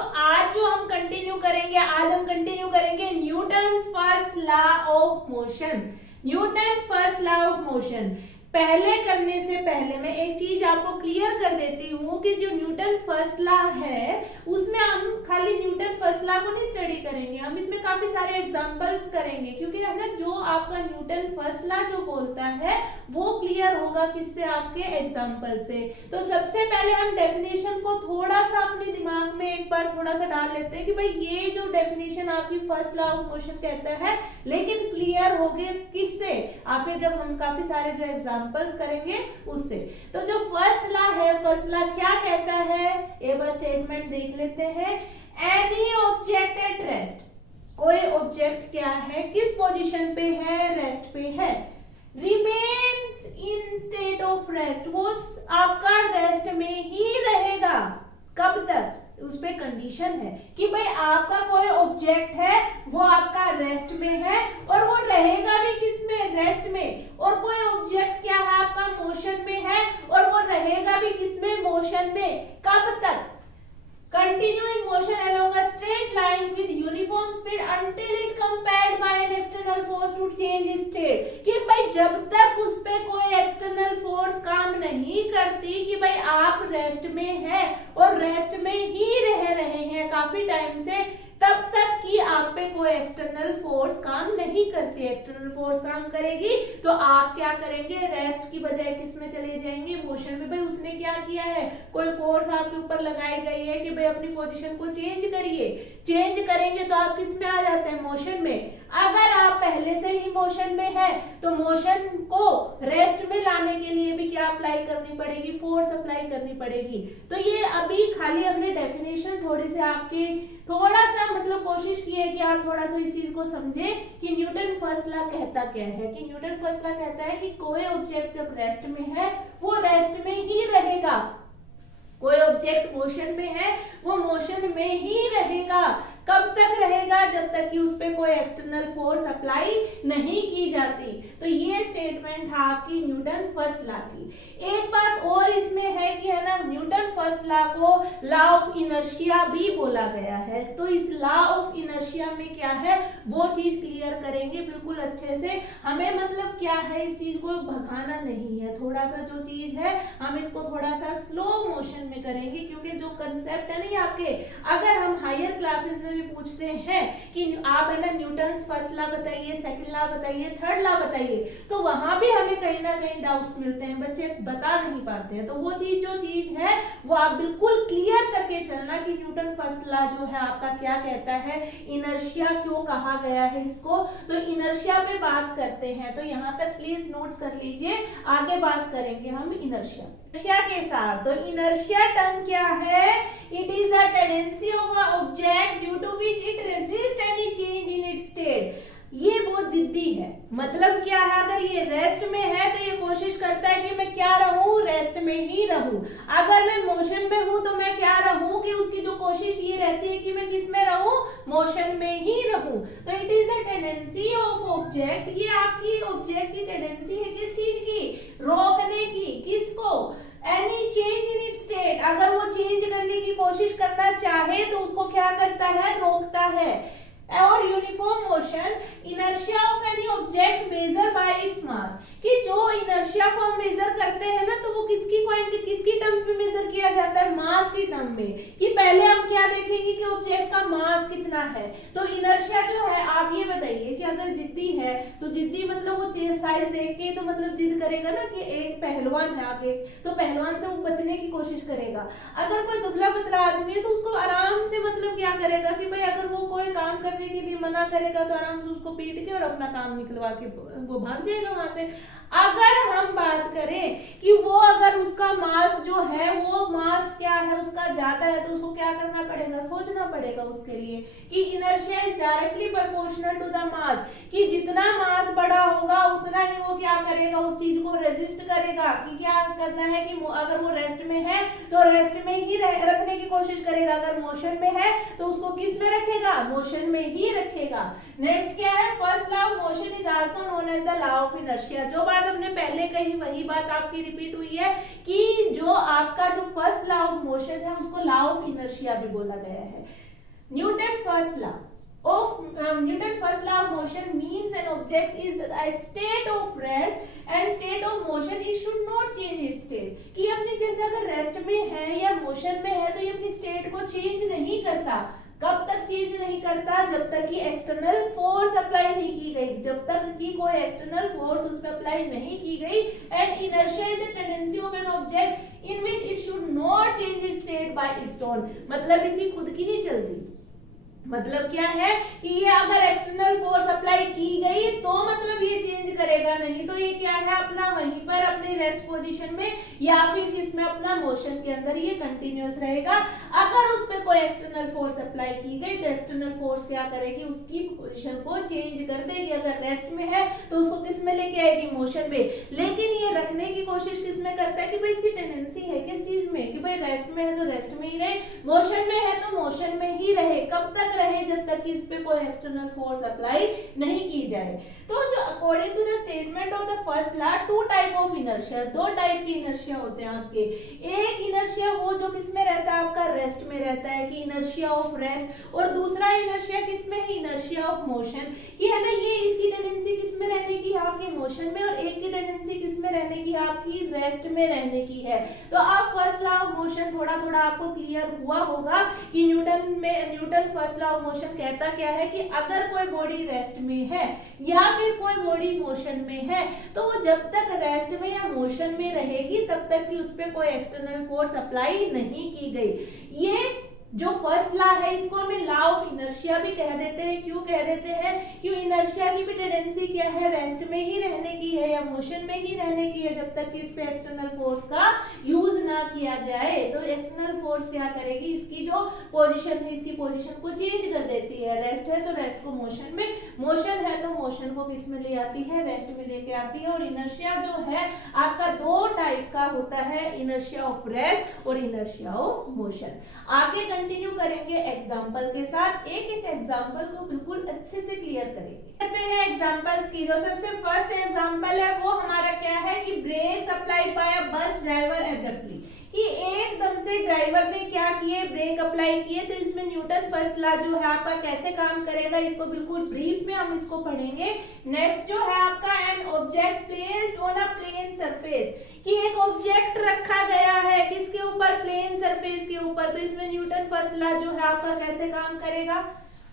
आज हम कंटिन्यू करेंगे Newton's first law of motion. Newton first law of motion पहले करने से पहले मैं एक चीज आपको क्लियर कर देती हूँ कि जो न्यूटन फर्स्ट लॉ है उसमें हम खाली न्यूटन फर्स्ट लॉ को नहीं स्टडी करेंगे, हम इसमें काफी सारे एग्जांपल्स करेंगे, क्योंकि है ना जो आपका न्यूटन फर्स्ट लॉ जो बोलता है वो क्लियर होगा किससे, आपके एग्जांपल से। तो सबसे पहले हम डेफिनेशन को थोड़ा सा अपने दिमाग में एक बार थोड़ा सा डाल लेते हैं कि भाई ये जो डेफिनेशन आपकी फर्स्ट लॉ ऑफ मोशन कहता है, लेकिन क्लियर हो गए किससे, आपके जब हम काफी सारे जो एग्जांपल्स करेंगे उससे। तो जो फर्स्ट लॉ है, फर्स्ट लॉ क्या कहता है, ये बस स्टेटमेंट देख लेते हैं। एनी ऑब्जेक्ट एट रेस्ट, कोई ऑब्जेक्ट क्या है, किस पोजीशन पे है, रेस्ट पे है, remains in state of rest, वो आपका रेस्ट में ही रहेगा। कब तक, उस पे कंडीशन है कि भाई आपका कोई ऑब्जेक्ट है वो आपका रेस्ट में है और वो रहेगा भी किसमें, रेस्ट में। और कोई ऑब्जेक्ट क्या है आपका मोशन में है और वो रहेगा भी किसमें, मोशन में। कब तक, continue in motion along a straight line with uniform speed until it compelled by an external force to change its state, कि भाई जब तक उस पे कोई एक्सटर्नल फोर्स काम नहीं करती कि भाई आप रेस्ट में है और रेस्ट में ही रह रहे हैं काफी टाइम से, तब तक कि आप पे कोई एक्सटर्नल फोर्स काम नहीं करती। एक्सटर्नल फोर्स काम करेगी तो आप क्या करेंगे, रेस्ट की बजाय किस में चले जाएंगे, मोशन में। भाई उसने क्या किया है, कोई फोर्स आपके ऊपर लगाई गई है कि भाई अपनी पोजीशन को चेंज करिए, चेंज करेंगे तो आप किस में आ जाते हैं, मोशन में। अगर आप पहले से ही मोशन में है तो मोशन को रेस्ट में लाने के लिए भी क्या अप्लाई करनी पड़ेगी, फोर्स अप्लाई करनी पड़ेगी। तो ये अभी खाली हमने डेफिनेशन थोड़ी से आपके थोड़ा सा मतलब कोशिश की है कि आप थोड़ा सा इस चीज को समझे कि न्यूटन फर्स्ट लॉ कहता क्या है। कि न्यूटन फर्स्ट लॉ कहता है कि कोई ऑब्जेक्ट जब रेस्ट में है वो रेस्ट में ही रहेगा, कोई ऑब्जेक्ट मोशन में है वो मोशन में ही रहेगा। कब तक रहेगा, जब तक कि उस पे कोई एक्सटर्नल फोर्स अप्लाई नहीं की जाती। तो ये स्टेटमेंट था आपकी न्यूटन फर्स्ट लॉ की। एक बात और इसमें है कि है ना, न्यूटन फर्स्ट लॉ को लॉ ऑफ इनर्शिया भी बोला गया है। तो इस लॉ ऑफ इनर्शिया में क्या है वो चीज क्लियर करेंगे बिल्कुल अच्छे से। हमें मतलब क्या है, इस चीज को भगाना नहीं है, थोड़ा सा जो चीज है हम इसको थोड़ा सा स्लो मोशन में करेंगे, क्योंकि जो कंसेप्ट है नहीं आपके, अगर हम हायर क्लासेस में भी पूछते हैं कि आप है ना न्यूटन्स फर्स्ट लॉ बताइए, सेकंड लॉ बताइए, थर्ड लॉ बताइए, तो वहां भी हमें कहीं ना कहीं डाउट्स मिलते हैं, बच्चे बता नहीं पाते हैं। तो वो चीज जो चीज है वो आप बिल्कुल क्लियर करके चलना कि न्यूटन फर्स्ट लॉ जो है आपका क्या कहता है, इनर्शिया क्यों कहा गया है इसको। तो इनर्शिया पे बात करते हैं, तो यहाँ तक प्लीज नोट कर लीजिए, आगे बात करेंगे हम इनर्शिया के साथ। तो इनर्शिया टर्म क्या है, it is the tendency of a object due to which it resist any change in its state. ये बहुत जिद्दी है, मतलब क्या है, अगर ये रेस्ट में है तो ये कोशिश करता है कि मैं क्या रहूं, रेस्ट में ही रहूं। अगर मैं मोशन में हूं तो मैं क्या रहूं, कि उसकी जो कोशिश ये रहती है कि मैं किस में रहूं, मोशन में ही रहूं। तो it is the tendency of object, ये आपकी ऑब्जेक्ट की टेंडेंसी है किस चीज की, रोकने की, किसको, any change in its state. अगर वो चेंज करने की कोशिश करना चाहे तो उसको क्या करता है, रोकता है। और uniform motion inertia of any object measure by its mass, कि जो इनर्शिया को हम मेजर करते हैं ना तो वो किसकी टर्म्स में मेजर किया जाता है, मास की टर्म में। कि पहले हम क्या देखेंगे कि ऑब्जेक्ट का मास कितना है। तो इनर्शिया जो है, आप ये बताइए कि अगर जिद्दी है तो जिद्दी मतलब वो साइज देख के तो मतलब जिद करेगा ना कि एक पहलवान है आगे, तो पहलवान से वो बचने की कोशिश करेगा। अगर कोई दुबला पतला आदमी है तो उसको आराम से मतलब क्या करेगा कि भाई अगर वो कोई काम करने के लिए मना करेगा तो आराम से उसको पीट के और अपना काम निकलवा के वो भाग जाएगा वहां से। अगर हम बात करें कि वो अगर उसका मास जो है वो मास क्या है उसका ज्यादा है तो उसको क्या करना पड़ेगा, सोचना पड़ेगा उसके लिए कि inertia is directly proportional to the mass, कि जितना मास बड़ा होगा उतना ही वो क्या करेगा, उस चीज को रेजिस्ट करेगा। कि क्या करना है कि अगर वो रेस्ट में है तो रेस्ट में ही रखने की कोशिश करेगा, अगर मोशन में है तो उसको किस में रखेगा, मोशन में ही रखेगा। नेक्स्ट क्या है, first law of motion is also known as the law of inertia. जो बात हमने पहले कही वही बात आपकी रिपीट हुई है कि जो आपका जो फर्स्ट लॉ ऑफ मोशन है उसको लॉ ऑफ इनर्शिया भी बोला गया है। Newton first law of motion means an object is at state of rest and state of motion it should not change its state, कि अपने जैसे अगर रेस्ट में है या मोशन में है तो ये अपनी स्टेट को चेंज नहीं करता। कब तक चेंज नहीं करता, जब तक कि एक्सटर्नल फोर्स अप्लाई नहीं की गई, जब तक कि कोई एक्सटर्नल फोर्स उस पे अप्लाई नहीं की गई। And inertia is the tendency of an object in which it should not change it's state by its own, मतलब इसकी खुद की नहीं चलती। मतलब क्या है कि ये अगर एक्सटर्नल फोर्स अप्लाई की गई तो मतलब ये चेंज करेगा, नहीं तो ये क्या है अपना वहीं पर अपने रेस्ट पोजीशन में या फिर किस में अपना मोशन के अंदर ये कंटिन्यूअस रहेगा। अगर उस पे कोई एक्सटर्नल फोर्स अप्लाई की गई तो एक्सटर्नल फोर्स क्या करेगी, उसकी पोजीशन को चेंज कर देगी। अगर रेस्ट में है तो उसको किस में लेके आएगी, मोशन में। लेकिन ये रखने की कोशिश किस में करता है कि भाई इसकी टेंडेंसी है किस चीज में, कि भाई रेस्ट में है तो रेस्ट में ही रहे, मोशन में है तो मोशन में ही रहे। कब तक रहे, जब तक कि इस पे कोई एक्सटर्नल फोर्स अप्लाई नहीं की जाए। तो जो according to the statement of the first law, two type of inertia, दो टाइप की इनर्शिया होते हैं आपके। एक इनर्शिया वो जो किस में रहता है, आपका रेस्ट में रहता है कि इनर्शिया ऑफ रेस्ट, और दूसरा इनर्शिया किस में है, इनर्शिया ऑफ मोशन, कि है ना ये इसकी टेंडेंसी किस में रहने की है, आपकी मोशन में, और एक की टेंडेंसी किस में रहने की है, आपकी रेस्ट में रहने की है। तो आप फर्स्ट लॉ ऑफ मोशन थोड़ा थोड़ा आपको क्लियर हुआ होगा कि Newton first law of motion कहता क्या है कि अगर कोई बॉडी रेस्ट में है या फिर कोई बॉडी मोशन में है तो वो जब तक रेस्ट में या मोशन में रहेगी तब तक कि उस पर कोई एक्सटर्नल फोर्स अप्लाई नहीं की गई। ये जो फर्स्ट लॉ है इसको हमें लॉ ऑफ इनर्शिया भी कह देते हैं। क्यों कह देते हैं, क्यों इनर्शिया की भी टेंडेंसी क्या है, रेस्ट में ही रहने की है या मोशन में ही रहने की है, जब तक कि इस पे एक्सटर्नल फोर्स का यूज ना किया जाए। तो एक्सटर्नल फोर्स क्या करेगी, इसकी जो पोजीशन है इसकी पोजीशन को चेंज कर देती है। रेस्ट है तो रेस्ट को मोशन में, मोशन है तो मोशन को किस में ले आती है, रेस्ट में लेके आती है। और इनर्शिया जो है आपका दो टाइप का होता है, इनर्शिया ऑफ रेस्ट और इनर्शिया ऑफ मोशन। आगे कंटिन्यू करेंगे एग्जांपल के साथ, एक एक एग्जांपल को बिल्कुल अच्छे से क्लियर करेंगे। कहते हैं एग्जांपल्स की, जो सबसे फर्स्ट एग्जांपल है वो हमारा क्या है कि ब्रेक्स अप्लाइड बाय अ बस ड्राइवर एब्रप्टली, कि एकदम से ड्राइवर ने क्या किए, ब्रेक अप्लाई किए। तो इसमें न्यूटन फर्स्ट लॉ जो है आपका कैसे काम करेगा, इसको बिल्कुल ब्रीफ में हम इसको पढ़ेंगे। नेक्स्ट जो है आपका an object placed on a plane surface, कि एक ऑब्जेक्ट रखा गया है किसके ऊपर, प्लेन सरफेस के ऊपर। तो इसमें न्यूटन फर्स्ट लॉ जो है आपका कैसे काम करेगा,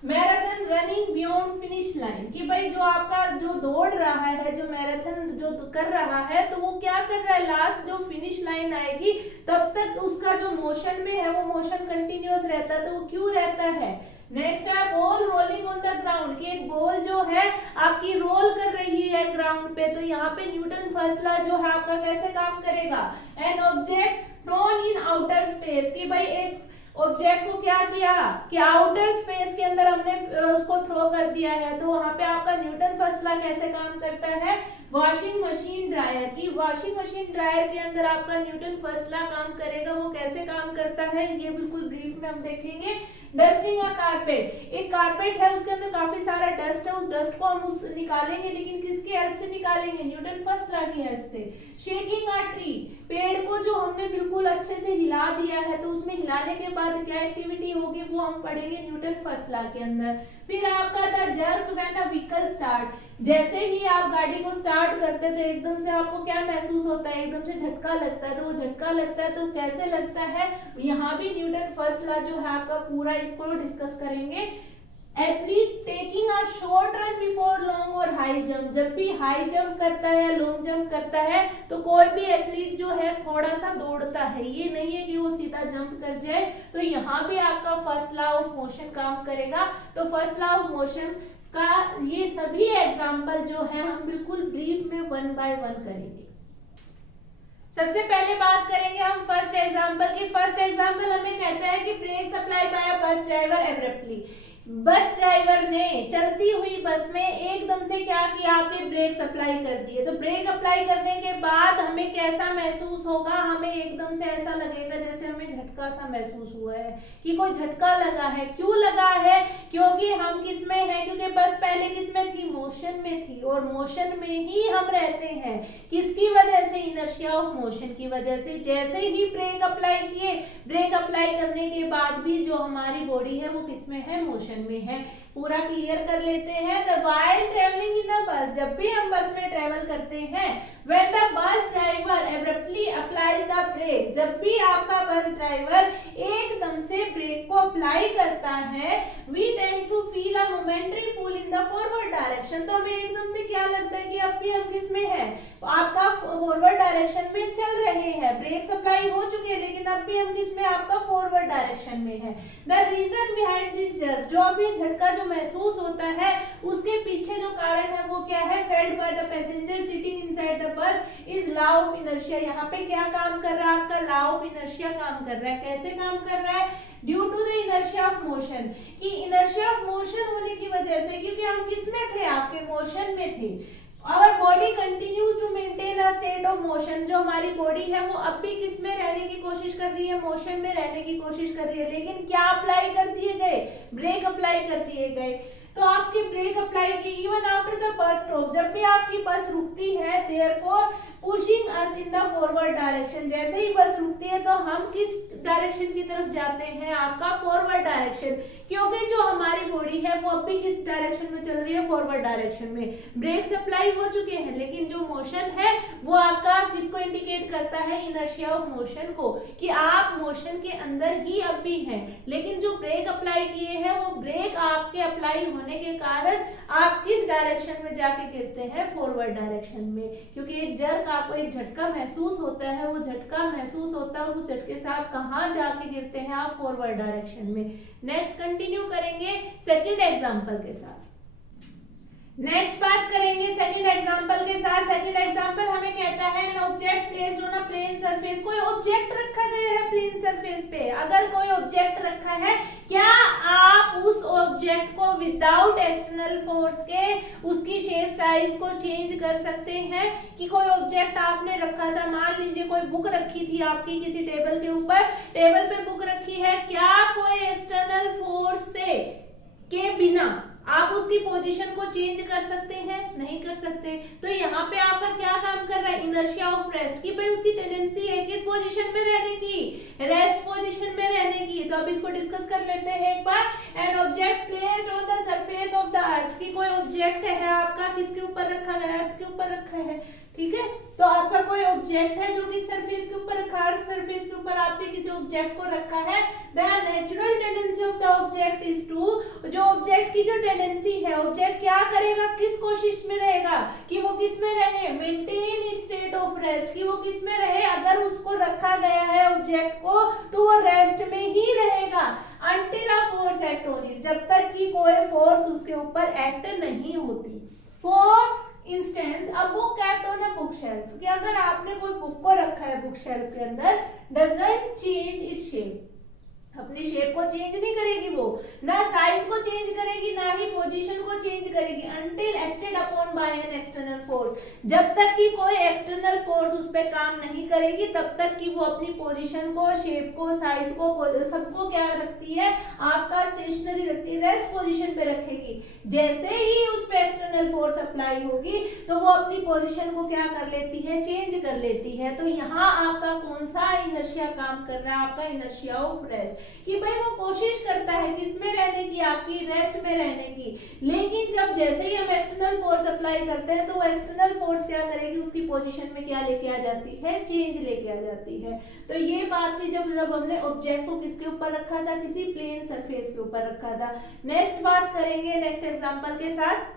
marathon running beyond finish line, कि भाई जो आपका जो दौड़ रहा है, जो मैराथन जो कर रहा है तो वो क्या कर रहा है, लास्ट जो फिनिश लाइन आएगी तब तक उसका जो मोशन में है वो मोशन कंटिन्यूअस रहता है। तो वो क्यों रहता है। नेक्स्ट है ball rolling on the ground, कि एक बॉल जो है आपकी रोल कर रही है ग्राउंड पे। तो यहाँ पे न्यूटन फर्स्ट लॉ जो है आपका कैसे काम करेगा, an object thrown in outer space, कि भाई एक ऑब्जेक्ट को क्या किया कि आउटर स्पेस के अंदर हमने उसको थ्रो कर दिया है। तो वहां पे आपका न्यूटन फर्स्ट लॉ कैसे काम करता है, वॉशिंग मशीन ड्रायर, की वॉशिंग मशीन ड्रायर के अंदर आपका न्यूटन फर्स्ट लॉ काम करेगा। वो कैसे काम करता है ये बिल्कुल ब्रीफ में हम देखेंगे। डस्टिंग अ कारपेट, एक कारपेट है उसके अंदर काफी सारा डस्ट है, उस डस्ट को हम निकालेंगे, लेकिन किसकी हेल्प से निकालेंगे, न्यूटन फर्स्ट लॉ की हेल्प से। शेकिंग अ ट्री, पेड़ को जो हमने बिल्कुल अच्छे से हिला दिया है तो उसमें हिलाने के बाद क्या एक्टिविटी होगी वो हम पढ़ेंगे न्यूटन फर्स्ट लॉ के अंदर। फिर आपका the jerk when a vehicle start, जैसे ही आप गाड़ी को स्टार्ट करते तो एकदम से आपको क्या महसूस होता है, एकदम से झटका लगता है। तो वो झटका लगता है तो कैसे लगता है, यहाँ भी न्यूटन फर्स्ट लॉ जो है आपका पूरा इसको डिस्कस करेंगे। Athlete taking a short run before long और हाई जंप, जब भी हाई जंप करता है या लॉन्ग जंप करता है तो कोई भी एथलीट जो है थोड़ा सा दौड़ता है, ये नहीं है कि वो सीधा जंप कर जाए। तो यहाँ भी आपका फर्स्ट लॉ ऑफ मोशन काम करेगा। तो फर्स्ट लॉ ऑफ मोशन का ये सभी एग्जाम्पल जो है हम बिल्कुल ब्रीफ में वन बाय वन करेंगे। सबसे पहले बात करेंगे हम फर्स्ट एग्जांपल की। फर्स्ट एग्जांपल हमें कहता है कि ब्रेक सप्लाई बाय अ बस ड्राइवर एब्रप्टली। बस ड्राइवर ने चलती हुई बस में एकदम से क्या किया, आपके ब्रेक सप्लाई कर दिए। तो ब्रेक अप्लाई करने के बाद हमें कैसा महसूस होगा, हमें एकदम से ऐसा लगेगा जैसे हमें झटका सा महसूस हुआ है कि कोई झटका लगा है। क्यों लगा है, क्योंकि हम किस में है, क्योंकि बस पहले किस में थी, मोशन में थी, और मोशन में ही हम रहते हैं। किसकी वजह से, इनर्शिया ऑफ मोशन की वजह से। जैसे ही ब्रेक अप्लाई किए, ब्रेक अप्लाई करने के बाद भी जो हमारी बॉडी है वो किस में है, मोशन में है। पूरा क्लियर कर लेते हैं। The while travelling in a bus, जब भी हम बस में ट्रेवल करते हैं, when the bus driver abruptly applies the brake, जब भी आपका बस ड्राइवर एकदम से ब्रेक को अप्लाई करता है, we tends to feel a momentary pull in the forward direction. तो हमें एकदम से क्या लगता है कि अब भी हम किस में है, आपका फॉरवर्ड डायरेक्शन में चल रहे हैं। ब्रेक सप्लाई हो चुकी है लेकिन अब भी हम किस में, आपका फॉरवर्ड डायरेक्शन में है। The reason behind this jerk, जो अभी झटका जो महसूस होता है उसके पीछे जो कारण है वो क्या है, failed by the passenger sitting inside the bus is law of inertia. यहाँ पे क्या काम कर रहा है, आपका लॉ ऑफ इनर्शिया काम कर रहा है। कैसे काम कर रहा है, due to the inertia of motion, कि इनर्शिया ऑफ मोशन होने की वजह से, क्योंकि हम किस में थे, आपके मोशन में थे। Our body continues to maintain a state of motion, जो हमारी बॉडी है वो अब भी किस में रहने की कोशिश कर रही है, मोशन में रहने की कोशिश कर रही है। लेकिन क्या अप्लाई कर दिए गए, ब्रेक अप्लाई कर दिए गए। तो आपकी ब्रेक अप्लाई की even after the bus stop, जब भी आपकी बस रुकती है, therefore pushing us in the forward direction, जैसे ही बस रुकती है तो हम किस डायरेक्शन की तरफ जाते हैं, आपका फॉरवर्ड डायरेक्शन, क्योंकि जो हमारी बॉडी है वो अब भी किस डायरेक्शन में चल रही है, फॉरवर्ड डायरेक्शन में। ब्रेक सप्लाई हो चुके हैं लेकिन जो मोशन है वो आपका किसको इंडिकेट करता है, इनर्शिया ऑफ मोशन को, कि आप मोशन के अंदर ही अब भी हैं। लेकिन जो ब्रेक अप्लाई किए हैं वो ब्रेक आपके अप्लाई होने के कारण आप किस डायरेक्शन में जाके गिरते हैं, फॉरवर्ड डायरेक्शन में। क्योंकि एक जर्क, आपको एक झटका महसूस होता है, वो झटका महसूस होता है और उस झटके से आप कहाँ जाके गिरते हैं, आप फॉरवर्ड डायरेक्शन में। नेक्स्ट कंटिन्यू करेंगे सेकंड एग्जांपल के साथ। नेक्स्ट बात करेंगे सेकंड एग्जांपल के साथ। सेकंड एग्जांपल हमें कहता है an object placed on a plane surface, कोई ऑब्जेक्ट रखा गया है प्लेन सरफेस पे। अगर कोई ऑब्जेक्ट रखा है, क्या आप उस ऑब्जेक्ट को विदाउट एक्सटर्नल फोर्स के उसकी शेप साइज को चेंज कर सकते हैं? कि कोई ऑब्जेक्ट आपने रखा था, मान लीजिए कोई बुक रखी थी आपकी किसी टेबल के ऊपर, टेबल पे बुक रखी है, क्या कोई एक्सटर्नल फोर्स से के बिना आप उसकी पोजीशन को चेंज कर सकते हैं? नहीं कर सकते। तो यहाँ पे आपका क्या काम कर रहा है, इनर्शिया ऑफ रेस्ट, कि भाई उसकी टेंडेंसी है किस पोजीशन में रहने की, रेस्ट पोजीशन में रहने की। तो अब इसको डिस्कस कर लेते हैं एक बार। An object placed on the surface of the earth, की कोई ऑब्जेक्ट है आपका किसके ऊपर रखा गया, अर्थ के ऊपर रखा है, ठीक है। तो आपका कोई ऑब्जेक्ट है जो कि सरफेस के ऊपर रखा है, अर्थ सरफेस के ऊपर आपने किसी ऑब्जेक्ट को रखा है। The natural tendency of the object is to, जो ऑब्जेक्ट की जो टेंडेंसी है, ऑब्जेक्ट क्या करेगा, किस कोशिश में रहेगा, कि वो किस में रहे, maintain its state of rest, कि वो किस में रहे, अगर उसको रखा गया है ऑब्जेक्ट को तो वो रेस्ट में ही रहेगा। until a force act on it, जब तक कि कोई फोर्स उसके ऊपर एक्ट नहीं होती। For instance a book kept on a book shelf, कि अगर आपने कोई बुक को रखा है बुक शेल्फ के अंदर, डजंट चेंज इट्स शेप, अपनी शेप को चेंज नहीं करेगी, वो ना साइज को चेंज करेगी ना ही पोजीशन को चेंज करेगी, until acted upon by an external force, जब तक कि कोई एक्सटर्नल फोर्स उस पे काम नहीं करेगी तब तक कि वो अपनी पोजीशन को, शेप को, साइज को, सबको क्या रखती है, आपका स्टेशनरी रखती है, रेस्ट पोजीशन पे रखेगी। जैसे ही उस पे एक्सटर्नल फोर्स अप्लाई होगी तो वो अपनी पोजीशन को क्या कर लेती है, चेंज कर लेती है। तो यहाँ आपका कौन सा इनर्शिया काम कर रहा है, आपका इनर्शिया ऑफ रेस्ट, कि भाई वो कोशिश करता है किस में रहने की, आपकी रेस्ट में रहने की। लेकिन जब जैसे ही हम एक्सटर्नल फोर्स अप्लाई करते हैं तो वो एक्सटर्नल फोर्स क्या करेगी, उसकी पोजीशन में क्या लेके आ जाती है, चेंज लेके आ जाती है। तो ये बात थी जब हमने ऑब्जेक्ट को किसके ऊपर रखा था, किसी प्लेन सरफेस के ऊपर रखा था। नेक्स्ट बात करेंगे नेक्स्ट एग्जांपल के साथ।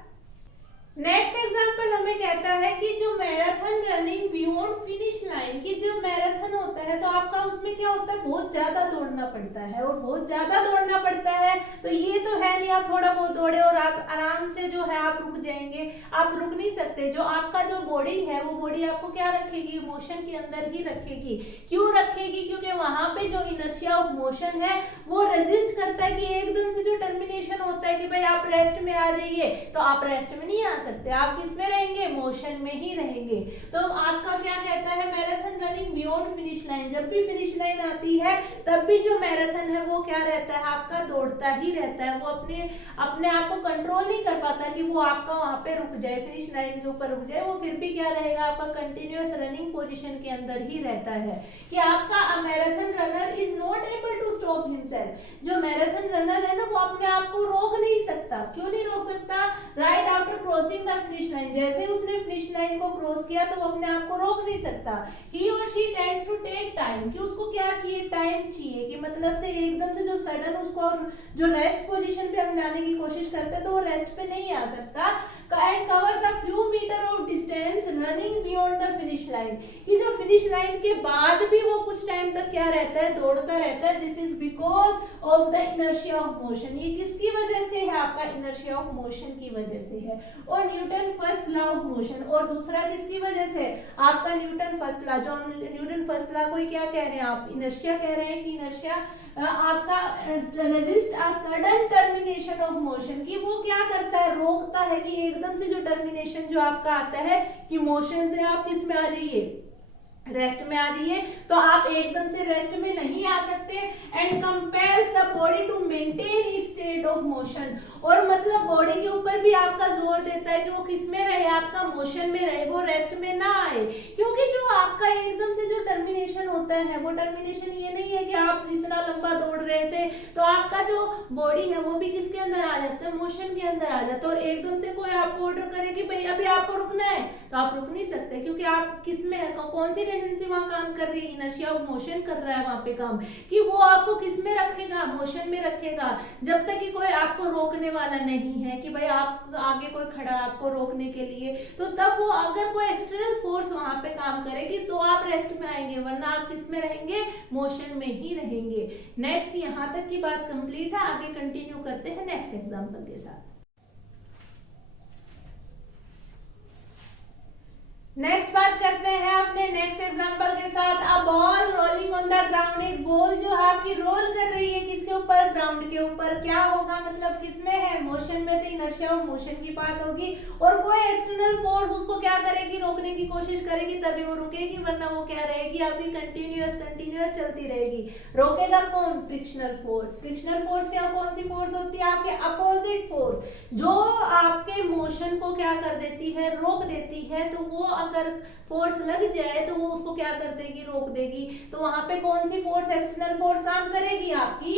नेक्स्ट एग्जांपल हमें कहता है कि जो marathon running beyond finish line, की जो मैराथन होता है तो आपका उसमें क्या होता है, बहुत ज्यादा दौड़ना पड़ता है, और बहुत ज्यादा दौड़ना पड़ता है तो ये तो है नहीं आप थोड़ा बहुत दौड़े और आप आराम से जो है आप रुक जाएंगे, आप रुक नहीं सकते। जो आपका जो बॉडी है वो बॉडी आपको क्या रखेगी, मोशन के अंदर ही रखेगी। क्यों रखेगी, क्योंकि वहां पे जो इनर्शिया ऑफ मोशन है वो रेजिस्ट करता है कि एकदम से जो टर्मिनेशन होता है कि भाई आप रेस्ट में आ जाइए, तो आप रेस्ट में नहीं आ सकते, आप किस में रहेंगे, मोशन में ही रहेंगे। तो आपका क्या कहता है, marathon running beyond finish line, जब भी फिनिश लाइन आती है तब भी जो मैराथन है वो क्या रहता है, आपका दौड़ता ही रहता है। वो अपने आप को कंट्रोल नहीं कर पाता कि वो आपका वहां पे रुक जाए, फिनिश लाइन के ऊपर रुक जाए, वो फिर भी क्या रहेगा, आपका कंटिन्यूअस रनिंग पोजीशन के अंदर ही रहता है। कि आपका marathon runner is not able to stop himself, जो मैराथन रनर है ना वो अपने आप को रोक नहीं सकता। क्यों नहीं रोक सकता, right after crossing the finish line, जैसे उसने फिनिश लाइन को क्रॉस किया तो वो अपने आप को रोक नहीं सकता। ही और she tends to take time, कि उसको क्या चाहिए, टाइम चाहिए, कि मतलब से एकदम से जो सडन उसको जो रेस्ट पोजीशन पे हम लाने की कोशिश करते हैं तो वो रेस्ट पे नहीं आ सकता। And covers a few metre of distance running beyond the finish line, कि जो फिनिश लाइन के बाद भी वो कुछ टाइम तक क्या रहता है, दौड़ता रहता है। This is because of the inertia of motion, ये किसकी वजह से है, आपका इनर्शिया ऑफ मोशन की वजह से है। और Newton first law of motion, और दूसरा किसकी वजह से, आपका न्यूटन फर्स्ट लॉ, जो हम न्यूटन फर्स्ट लॉ को ही क्या कह रहे हैं, आप इनर्शिया कह रहे हैं, कि इनर्शिया आपका resist a sudden termination of motion, कि वो क्या करता है, रोकता है कि एकदम से जो टर्मिनेशन जो आपका आता है कि मोशन से आप किस में आ जाइए, रेस्ट में आ जाइए, तो आप एकदम से रेस्ट में नहीं आ सकते। And compels the body to maintain its state of motion, और मतलब बॉडी के ऊपर भी आपका जोर देता है कि वो किस में रहे, आपका मोशन में रहे, वो रेस्ट में ना आए। क्योंकि जो आपका एकदम से जो टर्मिनेशन होता है, वो टर्मिनेशन ये नहीं है कि आप जितना लंबा दौड़ रहे थे तो आपका जो बॉडी है वो भी किसके अंदर आ जाता है, मोशन के अंदर आ जाता है। और एकदम से कोई आपको ऑर्डर करे कि भाई अभी आपको रुकना है, तो आप रुक नहीं सकते, क्योंकि आप किस में, कौन सी टेंडेंसी वहां काम कर रही है, इनर्शिया ऑफ मोशन कर रहा है वहां पे काम, कि वो आपको किस में रखेगा, मोशन में रखेगा, जब तक कि कोई आपको रोकने वाला नहीं है कि भाई आप आगे कोई खड़ा है आपको रोकने के लिए। तो तब वो अगर कोई एक्सटर्नल फोर्स वहां पे काम करेगी तो आप रेस्ट में आएंगे, वरना आप किस में रहेंगे, मोशन में ही रहेंगे। नेक्स्ट, यहां तक की बात कंप्लीट है, आगे कंटिन्यू करते हैं नेक्स्ट एग्जांपल के साथ। नेक्स्ट बात करते हैं अपने नेक्स्ट एग्जांपल के साथ। A ball rolling on the ground, एक बॉल जो आपकी रोल कर रही है किसके ऊपर, ग्राउंड के ऊपर। क्या होगा, मतलब किसमें है, मोशन में, तो इनर्शिया ऑफ मोशन की बात होगी। और कोई एक्सटर्नल फोर्स उसको क्या करेगी, रोकने की कोशिश करेगी, तभी वो रुकेगी, वरना वो क्या रहेगी, अभी कंटिन्यूअस चलती रहेगी। रोकेगा कौन, फ्रिक्शनल फोर्स। फ्रिक्शनल फोर्स क्या, कौन सी फोर्स होती है, आपके अपोजिट फोर्स, जो आपके मोशन को क्या कर देती है, रोक देती है। तो वो अगर फोर्स लग जाए तो वो उसको क्या कर देगी, रोक देगी। तो वहां पे कौन सी फोर्स, एक्सटर्नल फोर्स काम करेगी, आपकी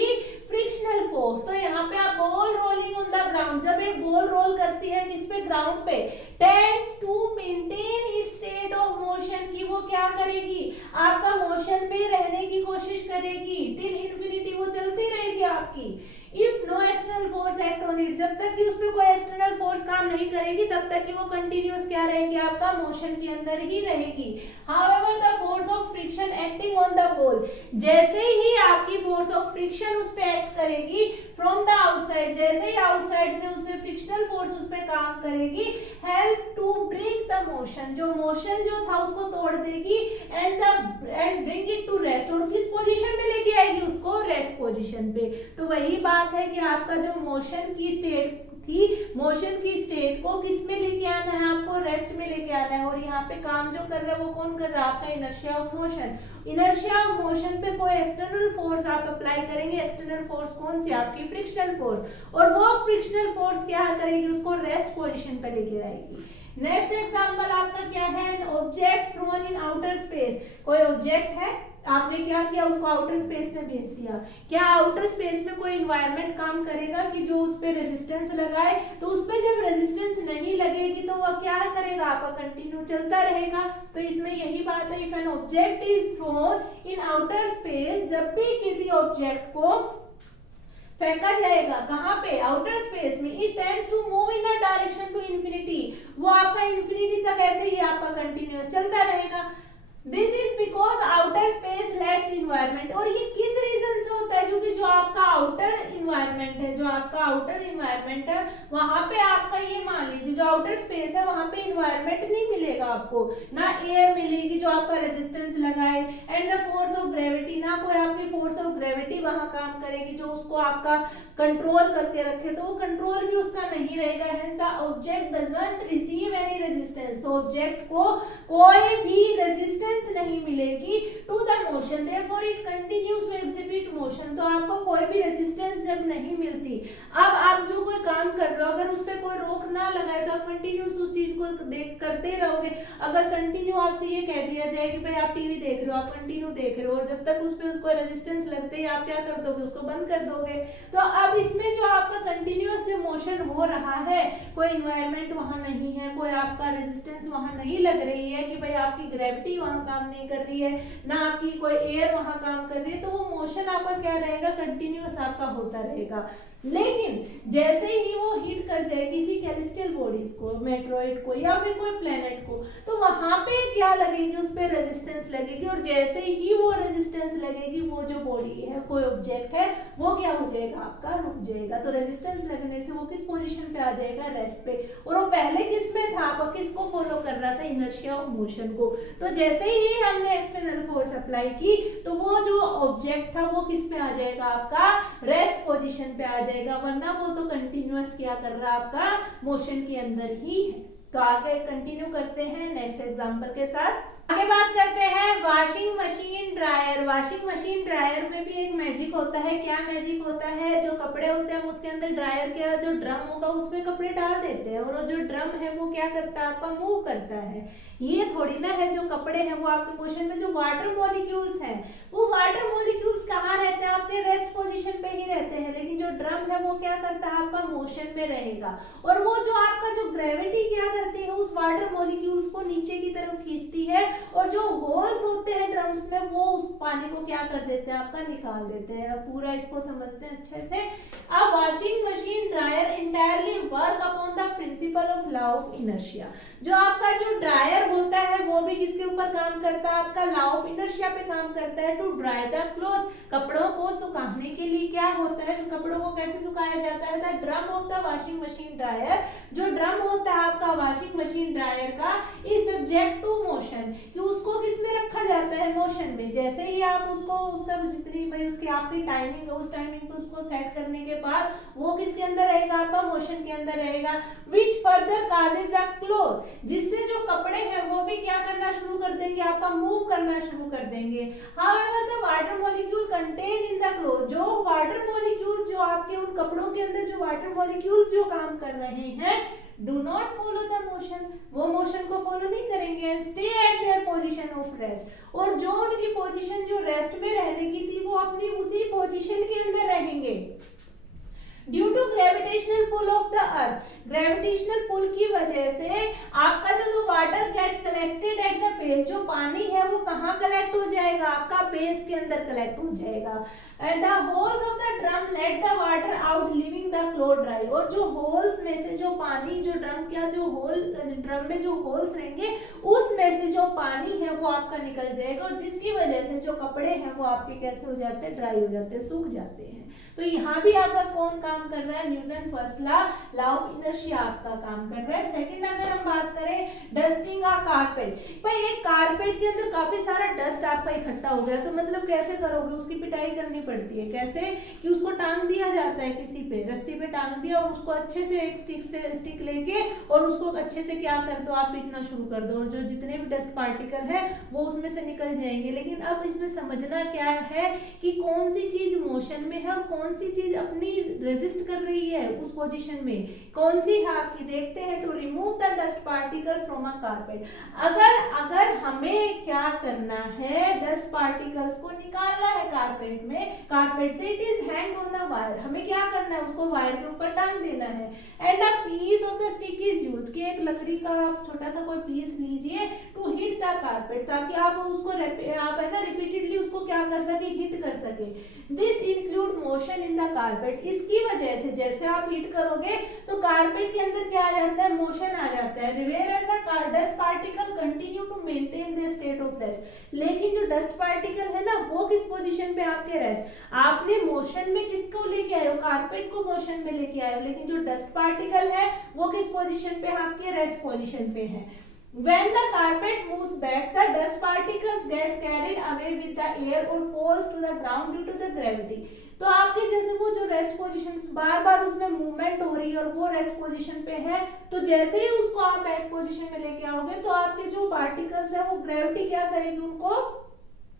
फ्रिक्शनल फोर्स। तो यहाँ पे आप ball rolling on the ground, जब एक बॉल रोल करती है किस पे, ग्राउंड पे, tends to maintain its state of motion, की वो क्या करेगी, आपका मोशन में रहने की कोशिश करेगी, टिल इन्फिनिटी वो चलती रहेगी आपकी। If no external force act on it, जब तक कि उसमें कोई एक्सटर्नल फोर्स काम नहीं करेगी तब तक कि वो कंटिन्यूअस क्या रहेगी, आपका मोशन के अंदर ही रहेगी। However the force of friction acting on the ball, जैसे ही आपकी फोर्स ऑफ फ्रिक्शन उस पे एक्ट करेगी फ्रॉम द आउटसाइड, जैसे ही आउटसाइड से उससे फ्रिक्शनल फोर्स उस पे काम करेगी, help to bring the motion, जो मोशन जो था उसको तोड़ देगी, and bring it to rest, और किस पोजीशन में लेके आएगी उसको, रेस्ट पोजीशन पे। तो वही बात है कि आपका जो मोशन की स्टेट थी, मोशन की स्टेट को किस में लेके आना है, आपको रेस्ट में लेके आना है। और यहाँ पे काम जो कर रहा है वो कौन कर रहा है, आपका inertia of motion. Inertia of motion पे कोई एक्सटर्नल फोर्स आप अप्लाई करेंगे, एक्सटर्नल फोर्स कौन सी, आपकी फ्रिक्शनल फोर्स, और वो फ्रिक्शनल फोर्स क्या करेगी, उसको रेस्ट पोजीशन पे लेके आएगी। नेक्स्ट एग्जांपल आपका क्या है, an object thrown in outer space, कोई ऑब्जेक्ट है, आपने क्या किया, उसको आउटर स्पेस में भेज दिया। क्या आउटर स्पेस में कोई इन्वायरमेंट काम करेगा कि जो उस पे रेजिस्टेंस लगाए, तो उस पे जब रेजिस्टेंस नहीं लगेगी तो वह क्या करेगा, आपका कंटिन्यू चलता रहेगा। तो इसमें यही बात है, if an object is thrown in outer space, जब भी किसी ऑब्जेक्ट को फेंका जाएगा, कहां पे, आउटर स्पेस में, it tends to move in a direction to infinity, वो आपका इंफिनिटी तक ऐसे ही आपका कंटिन्यूअस चलता रहेगा। This is because outer space lakhs environment, और ये किस रीजन से होता है क्योंकि जो आपका आउटर इन्वायरमेंट है, जो आपका आउटर इन्वायरमेंट है वहां पे आपका, ये मान लीजिए जो आउटर स्पेस है वहां पे इन्वायरमेंट नहीं मिलेगा आपको, ना एयर मिलेगी जो आपका रेजिस्टेंस लगाए, and the force of gravity, ना कोई आपकी फोर्स ऑफ ग्रेविटी वहां काम करेगी जो उसको आपका कंट्रोल करके रखे, तो वो कंट्रोल भी उसका नहीं रहेगा। Hence the object doesn't receive any resistance, तो ऑब्जेक्ट को कोई भी रेजिस्टेंस नहीं मिलेगी to the motion, therefore it continues to exhibit motion. तो आपको कोई भी रेजिस्टेंस जब नहीं मिलती, अब आप जो कोई काम कर रहे हो अगर उस पर कोई रोक ना लगाए तो आप कंटिन्यूस उस चीज को देख करते रहोगे। अगर कंटिन्यू आपसे ये कह दिया जाए कि भाई आप टीवी देख रहे हो, आप कंटिन्यू देख रहे हो, और जब तक उस पर उसको रेजिस्टेंस लगते ही आप क्या कर दोगे, उसको बंद कर दोगे। तो अब इसमें जो आपका कंटिन्यूअस जो मोशन हो रहा है, कोई इन्वायरमेंट वहां नहीं है, कोई आपका रेजिस्टेंस वहां नहीं लग रही है कि भाई आपकी ग्रेविटी वहां काम नहीं कर रही है, ना आपकी कोई एयर वहां काम कर रही है, तो वो मोशन आपका क्या रहेगा, कंटिन्यूअस आपका होता रहेगा। लेकिन जैसे ही वो हिट कर जाए किसी कैल्स्टियल बॉडीज को, मेट्रॉइड को या फिर कोई प्लेनेट को, तो वहां पे क्या लगेगी, उस पर रेजिस्टेंस लगेगी, और जैसे ही वो रेजिस्टेंस लगेगी वो जो बॉडी है, कोई ऑब्जेक्ट है, वो क्या हो जाएगा, आपका रुक जाएगा। तो रेजिस्टेंस लगने से वो किस पोजीशन पे आ जाएगा, रेस्ट पे, और वो पहले किस में था, आपका किसको फॉलो कर रहा था, इनर्शिया ऑफ मोशन को। तो जैसे ही हमने एक्सटर्नल फोर्स अप्लाई की तो वो जो ऑब्जेक्ट था वो किस पे आ जाएगा, आपका रेस्ट पोजीशन पे आ जाएगा, वरना वो तो कंटिन्यूअस क्या कर रहा है, आपका मोशन के अंदर ही है। तो आगे कंटिन्यू करते हैं नेक्स्ट एग्जांपल के साथ। आगे बात करते हैं washing machine dryer. Washing machine dryer में भी एक मैजिक होता है। क्या मैजिक होता है, जो कपड़े होते हैं उसके अंदर ड्रायर का जो ड्रम होगा उसमें कपड़े डाल देते हैं, और वो जो ड्रम है वो क्या करता है, आपका मूव करता है। ये थोड़ी ना है जो कपड़े हैं वो आपके मोशन में, जो वाटर मॉलिक्यूल्स हैं वो वाटर मॉलिक्यूल्स कहाँ रहते हैं, आपके रेस्ट पोजीशन पे ही रहते हैं, लेकिन जो ड्रम है वो क्या करता है, आपका मोशन में रहेगा। और वो जो आपका जो ग्रेविटी क्या करती है, उस वाटर मॉलिक्यूल्स को नीचे की तरफ खींचती है, और जो होल्स होते हैं ड्रम्स में वो उस पानी को क्या कर देते हैं, आपका निकाल देते हैं। पूरा इसको समझते हैं अच्छे से। अब washing machine dryer entirely work upon the principle of law of inertia. जो आपका जो ड्रायर होता है वो भी किसके ऊपर काम करता है, आपका लॉ ऑफ इनर्शिया पे काम करता है। टू ड्राई द क्लॉथ, कपड़ों को सुखाने के लिए क्या होता है, कपड़ों को कैसे सुखाया जाता है, the drum of the washing machine dryer, जो ड्रम होता है आपका वॉशिंग मशीन ड्रायर का, इज सब्जेक्ट टू मोशन, कि उसको किस में रखा जाता है, मोशन में। जैसे ही आप उसको उसका जितनी भाई उसकी आपकी टाइमिंग है उस टाइमिंग पे उसको सेट करने के बाद वो किसके अंदर रहेगा, आपका मोशन के अंदर रहेगा। Which further causes the cloth, जिससे जो कपड़े हैं वो भी क्या करना शुरू कर देंगे, आपका मूव करना शुरू कर देंगे। However the water molecule contain in the cloth, जो वाटर मॉलिक्यूल्स जो आपके उन कपड़ों के अंदर जो वाटर मॉलिक्यूल्स जो काम कर रहे हैं, do not follow the motion, वो मोशन को फॉलो नहीं करेंगे, and stay at their position of rest, और जो उनकी पोजीशन जो रेस्ट में रहने की थी वो अपनी उसी पोजीशन के अंदर रहेंगे। Due to gravitational pull of the earth, gravitational pull की वजह से आपका जो water get collected at the base, जो पानी है वो कहाँ कलेक्ट हो जाएगा, आपका बेस के अंदर कलेक्ट हो जाएगा। And the holes of the drum let the water out living the cloth dry, और जो होल्स में से जो पानी, जो ड्रम का जो होल, ड्रम में जो होल्स रहेंगे उसमें से जो पानी है वो आपका निकल जाएगा, और जिसकी वजह से जो कपड़े हैं वो आपके कैसे हो जाते हैं, ड्राई हो जाते हैं, सूख जाते हैं। तो यहाँ भी आपका कौन काम कर रहा है, Newton first law of inertia आपका काम कर रहा है। सेकंड अगर हम बात करें डस्टिंग अ कारपेट, भाई एक कारपेट के अंदर काफी सारा डस्ट आपका इकट्ठा हो गया, तो मतलब कैसे करोगे, उसकी पिटाई करनी पड़ती है। कैसे कि उसको टांग दिया जाता है किसी पे, रस्सी पे टांग दिया, और उसको अच्छे से एक स्टिक लेके और उसको अच्छे से क्या कर दो, आप पीटना शुरू कर दो, और जो जितने भी डस्ट पार्टिकल है वो उसमें से निकल जाएंगे। लेकिन अब इसमें समझना क्या है कि कौन सी चीज मोशन में है और कौन सी चीज अपनी रेजिस्ट कर रही है उस पोजीशन में, कौन सी है आपकी, देखते हैं। To remove the dust particle from a carpet, अगर हमें क्या करना है, डस्ट पार्टिकल्स को निकालना है कारपेट में, कारपेट से, it is hang on a wire, हमें क्या करना है, उसको वायर के ऊपर टांग ध्यान देना है। And a piece of the stick is used, कि एक लकड़ी का आप छोटा सा कोई पीस लीजिए टू हिट द कारपेट, ताकि आप उसको आप है ना रिपीटेडली उसको क्या कर सके, हिट कर सके। This include motion in the carpet, इसकी वजह से जैसे आप हिट करोगे तो कारपेट के अंदर क्या आ जाता है, मोशन आ जाता है। Where the dust particle continue to maintain their state of rest, लेकिन जो डस्ट पार्टिकल है ना वो किस पोजीशन पे आपके रेस्ट, आपने मोशन में किसको लेके आए हो, कारपेट को मोशन में लेके आए हो, लेकिन जो डस्ट पार्टिकल है वो किस पोजीशन पे, आपके रेस्ट पोजीशन पे है। When the carpet moves back, the dust particles get carried away with the air or falls to the ground due to the gravity. तो आपके जैसे वो जो रेस्ट पोजीशन बार बार उसमें मूवमेंट हो रही है और वो रेस्ट पोजीशन पे है, तो जैसे ही उसको आप बैक पोजीशन में लेके आओगे तो आपके जो पार्टिकल्स है वो ग्रेविटी क्या करेगी, उनको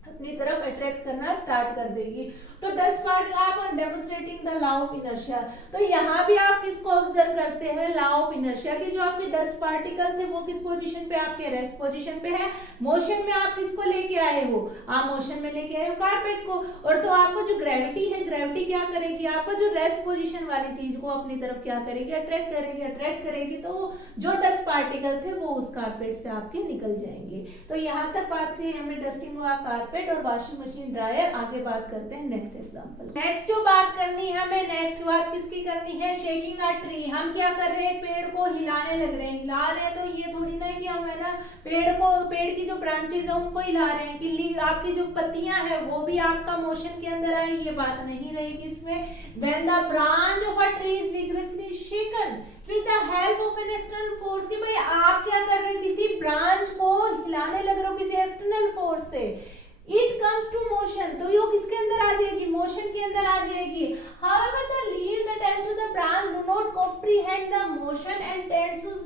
अपनी तरफ अट्रैक्ट करना स्टार्ट कर देगी। तो डस्ट पार्टिकल आप demonstrating the law of inertia, तो यहाँ भी आप किसको ऑब्जर्व करते हैं, लॉ ऑफ इनर्शिया, कि जो आपके डस्ट पार्टिकल थे वो किस पोजीशन पे, आपके रेस्ट पोजीशन पे है। मोशन में आप किसको लेके आए हो, आप मोशन में लेके आए हो कारपेट को, और तो आपको जो ग्रेविटी है, ग्रेविटी क्या करेगी, आपको जो रेस्ट पोजीशन वाली चीज को अपनी तरफ क्या करेगी, अट्रैक्ट करेगी। अट्रैक्ट करेगी तो जो डस्ट पार्टिकल थे वो उस कारपेट से आपके निकल जाएंगे। तो यहाँ तक बात करी हमने डस्टिंग हुआ कारपेट और वॉशिंग मशीन, ड्रायर। आगे बात करते हैं नेक्स्ट एग्जांपल। नेक्स्ट जो बात करनी है हमें, नेक्स्ट बात किसकी करनी है, शेकिंग अ ट्री। हम क्या कर रहे हैं, पेड़ को हिलाने लग रहे हैं। हिला रहे हैं तो ये थोड़ी ना कि हम है ना पेड़ की जो ब्रांचेस है उनको हिला रहे हैं, कि आपकी जो पत्तियां है वो भी आपका मोशन के अंदर आई, ये बात नहीं रहेगी इसमें। When the branch of a tree is vigorously shaken with the help of an external force, कि भाई आप क्या कर रहे हैं, किसी ब्रांच को हिलाने लग रहे हो किसी एक्सटर्नल फोर्स से, It comes to motion, तो यो किसके अंदर आ जाएगी, मोशन के अंदर आ जाएगी। However, the leaves attached to the branch do not comprehend the motion and tends to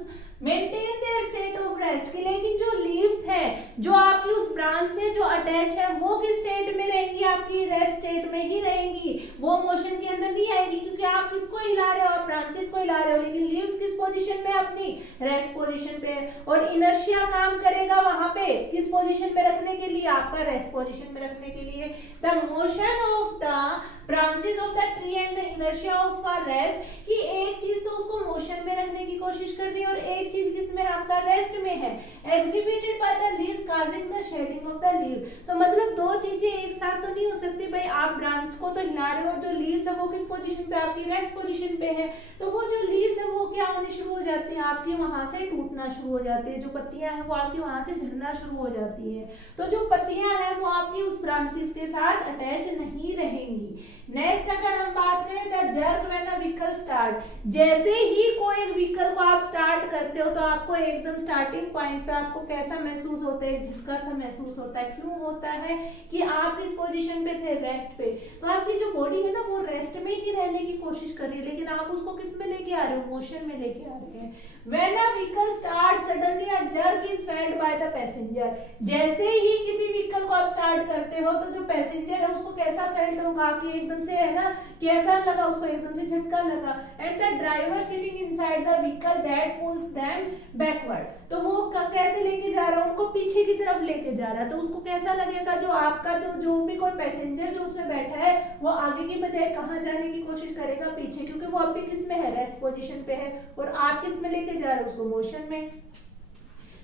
maintain their state of rest, कि लेकिन जो लीव्स है जो आपकी उस ब्रांच से जो अटैच है वो किस स्टेट में रहेंगी, आपकी रेस्ट स्टेट में ही रहेंगी, वो मोशन के अंदर नहीं आएगी, क्योंकि आप किसको हिला रहे हो, आप ब्रांचेस को हिला रहे हो, लेकिन लीव्स किस पोजीशन में, अपनी रेस्ट पोजीशन पे। और इनर्शिया काम करेगा वहां पे किस पोजीशन में रखने के लिए, आपका रेस्ट पोजीशन में रखने के लिए। The motion of the branches of the tree and the inertia of a rest, कि एक चीज तो उसको मोशन में रखने की कोशिश कर रही है और एक चीज किसमें, आपका रेस्ट में है। Exhibited by the leaves causing the shedding of the leave, तो मतलब दो चीजें एक साथ तो नहीं हो सकती भाई, आप ब्रांच को तो हिला रहे हो और जो लीव्स है वो किस पोजीशन पे, आपकी रेस्ट पोजीशन पे है, तो वो जो लीव्स है वो क्या होने शुरू हो जाती है, आपकी वहां से टूटना शुरू हो जाती है, जो पत्तियां हैं वो आपकी वहां से झड़ना शुरू हो जाती है। तो जो पत्तियां हैं वो आपकी उस ब्रांचेस के साथ अटैच नहीं रहेंगी। नेक्स्ट अगर हम बात करें the jerk when a vehicle start, जैसे ही कोई एक व्हीकल को आप स्टार्ट करते हो तो आपको एकदम स्टार्टिंग पॉइंट पे आपको कैसा महसूस होता है, झटका सा महसूस होता है। क्यों होता है कि आप इस पोजीशन पे थे, रेस्ट पे, तो आपकी जो बॉडी है ना वो रेस्ट में ही रहने की कोशिश कर रही है, लेकिन आप उसको किस में लेके आ रहे हो, मोशन में लेके आ रहे हैं। When a vehicle starts, suddenly a jerk is felt by the passenger, जैसे ही किसी व्हीकल को आप स्टार्ट करते हो तो जो पैसेंजर है उसको कैसा फेल्ट होगा कि एकदम से है ना, कैसा लगा उसको, एकदम से झटका लगा। And the driver sitting inside the vehicle that pools them backward, तो वो कैसे लेके जा रहा है, उनको पीछे की तरफ लेके जा रहा है, तो उसको कैसा लगेगा, जो आपका जो भी कोई पैसेंजर जो उसमें बैठा है वो आगे की बजाय कहाँ जाने की कोशिश करेगा, पीछे, क्योंकि वो अभी किस में है, रेस्ट पोजीशन पे है, और आप किस में लेके जा रहे हो उसको, मोशन में।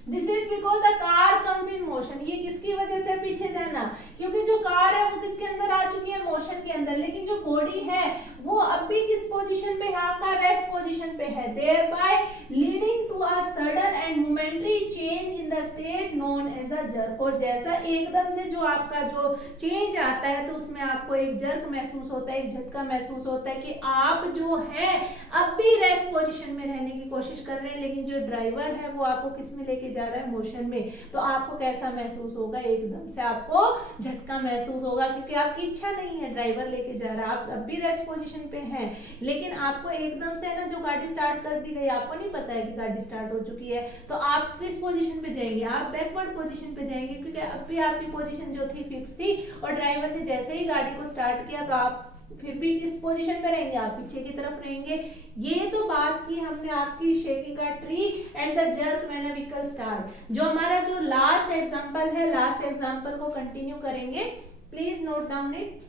This is because the car comes in motion, ये किसकी वजह से पीछे जाना, क्योंकि जो कार है वो किसके अंदर आ चुकी है, मोशन के अंदर, लेकिन जो बॉडी है वो अब भी किस पोजीशन पे है, आपका रेस्ट पोजीशन पे है। Thereby leading to a sudden and momentary change in the state known as a jerk, और जैसा एकदम से जो आपका जो चेंज आता है तो उसमें आपको एक जर्क महसूस होता है, एक झटका महसूस होता है कि आप जो है अब भी रेस्ट पोजीशन में रहने की कोशिश कर रहे हैं, लेकिन जो ड्राइवर है वो आपको किस में लेके जा रहा है, मोशन में। तो आपको कैसा महसूस होगा, एकदम से आपको झटका महसूस होगा, क्योंकि आपकी इच्छा नहीं है, ड्राइवर लेके जा रहा है, आप अब भी रेस्ट पोजीशन पे हैं, लेकिन आपको एकदम से ना जो गाड़ी स्टार्ट कर दी गई, आपको नहीं पता है कि गाड़ी स्टार्ट हो चुकी है, तो आप किस पोजीशन पे जाएंगे, आप बैकवर्ड पोजीशन पे जाएंगे, क्योंकि अब भी आपकी पोजीशन जो थी फिक्स थी, और ड्राइवर ने जैसे ही गाड़ी को स्टार्ट किया तो आप फिर भी किस पोजीशन पे रहेंगे, आप पीछे की तरफ रहेंगे। ये तो बात की हमने आपकी shaking a tree and the jerk when a vehicle start. जो हमारा जो लास्ट एग्जांपल है, लास्ट एग्जांपल को कंटिन्यू करेंगे, प्लीज नोट डाउन इट।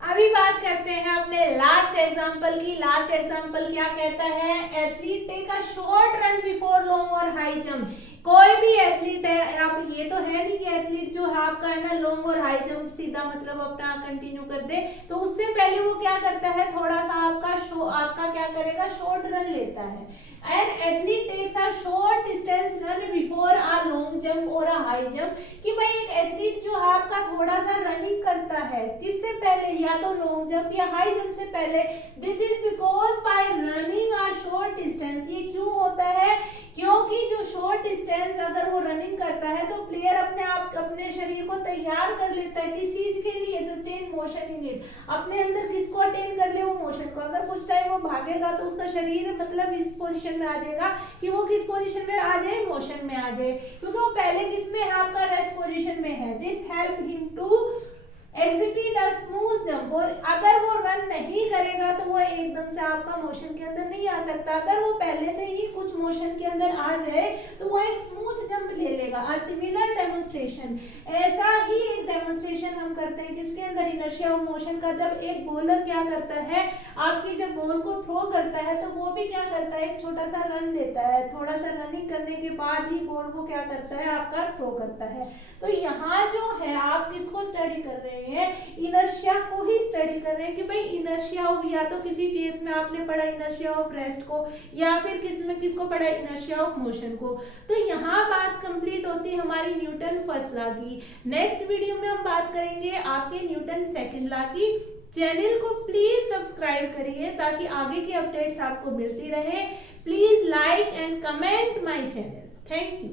अभी बात करते हैं अपने लास्ट एग्जांपल की। लास्ट एग्जांपल क्या कहता है? Athlete take a short run before long और हाई जंप। कोई भी एथलीट है, अब ये तो है नहीं कि एथलीट जो है आपका है ना लॉन्ग और हाई जंप सीधा मतलब अपना कंटिन्यू कर दे, तो उससे पहले वो क्या करता है, थोड़ा सा आपका क्या करेगा, शॉर्ट रन लेता है। An athlete takes a short distance run before a long jump और अ हाई जंप, कि भाई एक एथलीट जो है आपका थोड़ा सा रनिंग करता है, किससे पहले, या तो लॉन्ग जंप या हाई जंप से पहले। This is because by running a short distance, ये क्यों होता है, क्योंकि जो शॉर्ट डिस्टेंस अगर वो रनिंग करता है तो प्लेयर अपने आप अपने शरीर को तैयार कर लेता है किस चीज के लिए, सस्टेन मोशन इन इट, अपने अंदर किसको अटेन कर ले, वो मोशन को। अगर कुछ टाइम वो भागेगा तो उसका शरीर मतलब इस पोजीशन में आ जाएगा कि वो किस पोजीशन में आ जाए, मोशन में आ जाए, क्योंकि वो पहले किस में है, आपका रेस्ट पोजीशन में है। This help him to execute a smooth jump, और अगर वो रन नहीं करेगा तो वो एकदम से आपका मोशन के अंदर नहीं आ सकता। अगर वो पहले से ही कुछ मोशन के अंदर आ जाए तो वो एक स्मूथ जंप ले लेगा। अ सिमिलर डेमोन्स्ट्रेशन, ऐसा ही एक डेमोन्स्ट्रेशन हम करते हैं किसके अंदर, इनर्शिया ऑफ मोशन का। जब एक बॉलर क्या करता है, आपकी जब बॉल को थ्रो करता है तो वो भी क्या करता है, एक छोटा सा रन लेता है, थोड़ा सा रनिंग करने के बाद ही बॉल को क्या करता है, आपका थ्रो करता है। तो यहाँ जो है आप किसको स्टडी कर रहे हैं, इनर्शिया को ही स्टडी कर रहे हैं कि भाई इनर्शिया ऑफ, या तो किसी केस में आपने पढ़ा इनर्शिया ऑफ रेस्ट को, या फिर किसको पढ़ा इनर्शिया ऑफ मोशन को। तो यहाँ बात कंप्लीट होती है हमारी न्यूटन फर्स्ट लॉ की। नेक्स्ट वीडियो में हम बात करेंगे आपके न्यूटन सेकंड लॉ की। चैनल को प्लीज सब्सक्राइब करिए ताकि आगे की अपडेट्स आपको मिलती रहे। Please like and comment my channel. Thank you.